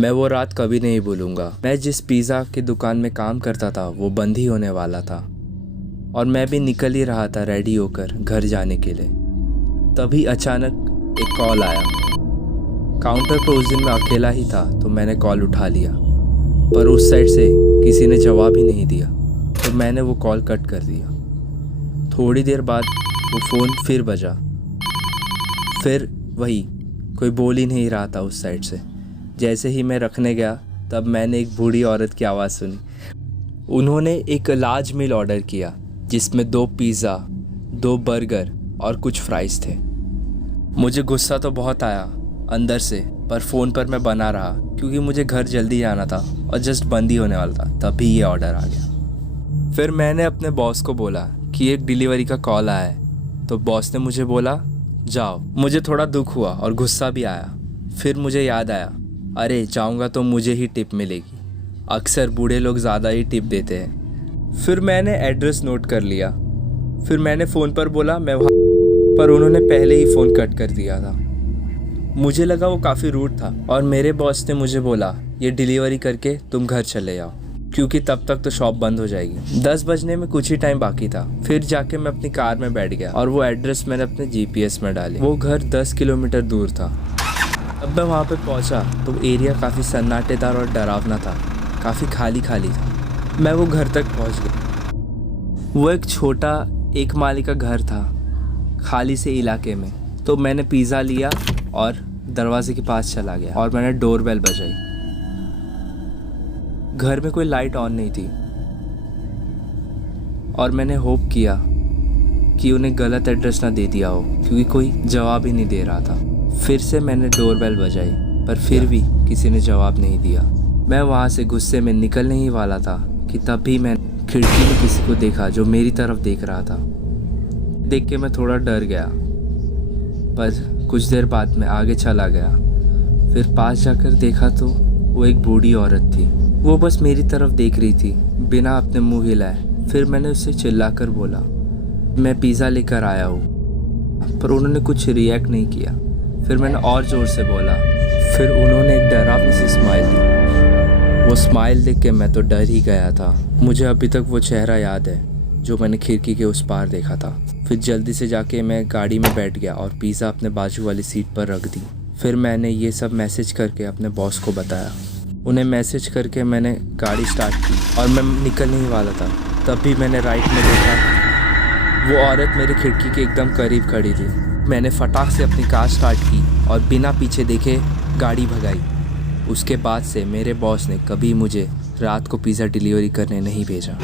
मैं वो रात कभी नहीं भूलूंगा। मैं जिस पिज़्ज़ा की दुकान में काम करता था वो बंद ही होने वाला था और मैं भी निकल ही रहा था रेडी होकर घर जाने के लिए। तभी अचानक एक कॉल आया। काउंटर पर उस दिन मैं अकेला ही था तो मैंने कॉल उठा लिया, पर उस साइड से किसी ने जवाब ही नहीं दिया तो मैंने वो कॉल कट कर दिया। थोड़ी देर बाद वो फ़ोन फिर बजा, फिर वही कोई बोल ही नहीं रहा था उस साइड से। जैसे ही मैं रखने गया तब मैंने एक बूढ़ी औरत की आवाज़ सुनी। उन्होंने एक लार्ज मील ऑर्डर किया जिसमें 2 पिज़्ज़ा, 2 बर्गर और कुछ फ्राइज़ थे। मुझे गुस्सा तो बहुत आया अंदर से, पर फ़ोन पर मैं बना रहा क्योंकि मुझे घर जल्दी जाना था और जस्ट बंद ही होने वाला था। तभी ये ऑर्डर आ गया। फिर मैंने अपने बॉस को बोला कि एक डिलीवरी का कॉल आया है, तो बॉस ने मुझे बोला जाओ। मुझे थोड़ा दुख हुआ और गुस्सा भी आया। फिर मुझे याद आया, अरे जाऊंगा तो मुझे ही टिप मिलेगी, अक्सर बूढ़े लोग ज़्यादा ही टिप देते हैं। फिर मैंने एड्रेस नोट कर लिया। फिर मैंने फ़ोन पर बोला मैं वहाँ, पर उन्होंने पहले ही फ़ोन कट कर दिया था। मुझे लगा वो काफ़ी रूड था और मेरे बॉस ने मुझे बोला ये डिलीवरी करके तुम घर चले जाओ क्योंकि तब तक तो शॉप बंद हो जाएगी। 10 बजने में कुछ ही टाइम बाकी था। फिर जाके मैं अपनी कार में बैठ गया और वो एड्रेस मैंने अपने GPS में डाली। वो घर 10 किलोमीटर दूर था। अब मैं वहाँ पे पहुँचा तो एरिया काफ़ी सन्नाटेदार और डरावना था, काफ़ी खाली खाली था। मैं वो घर तक पहुँच गया। वो एक छोटा 1 माले का घर था खाली से इलाके में। तो मैंने पिज़्ज़ा लिया और दरवाजे के पास चला गया और मैंने डोरबेल बजाई। घर में कोई लाइट ऑन नहीं थी और मैंने होप किया कि उन्हें गलत एड्रेस ना दे दिया हो क्योंकि कोई जवाब ही नहीं दे रहा था। फिर से मैंने डोरबेल बजाई पर फिर भी किसी ने जवाब नहीं दिया। मैं वहाँ से गुस्से में निकलने ही वाला था कि तभी मैं खिड़की में किसी को देखा जो मेरी तरफ देख रहा था। देख के मैं थोड़ा डर गया, पर कुछ देर बाद मैं आगे चला गया। फिर पास जाकर देखा तो वो एक बूढ़ी औरत थी। वो बस मेरी तरफ देख रही थी बिना अपने मुंह हिलाए। फिर मैंने उससे चिल्लाकर बोला मैं पिज़्ज़ा लेकर आया हूँ, पर उन्होंने कुछ रिएक्ट नहीं किया। फिर मैंने और ज़ोर से बोला। फिर उन्होंने एक डरावनी सी स्माइल दी। वो स्माइल देख के मैं तो डर ही गया था। मुझे अभी तक वो चेहरा याद है जो मैंने खिड़की के उस पार देखा था। फिर जल्दी से जाके मैं गाड़ी में बैठ गया और पिज़्ज़ा अपने बाजू वाली सीट पर रख दी। फिर मैंने ये सब मैसेज करके अपने बॉस को बताया। उन्हें मैसेज करके मैंने गाड़ी स्टार्ट की और मैं निकलने ही वाला था। तभी मैंने राइट में देखा वो औरत मेरी खिड़की के एकदम करीब खड़ी थी। मैंने फटाक से अपनी कार स्टार्ट की और बिना पीछे देखे गाड़ी भगाई। उसके बाद से मेरे बॉस ने कभी मुझे रात को पिज़्ज़ा डिलीवरी करने नहीं भेजा।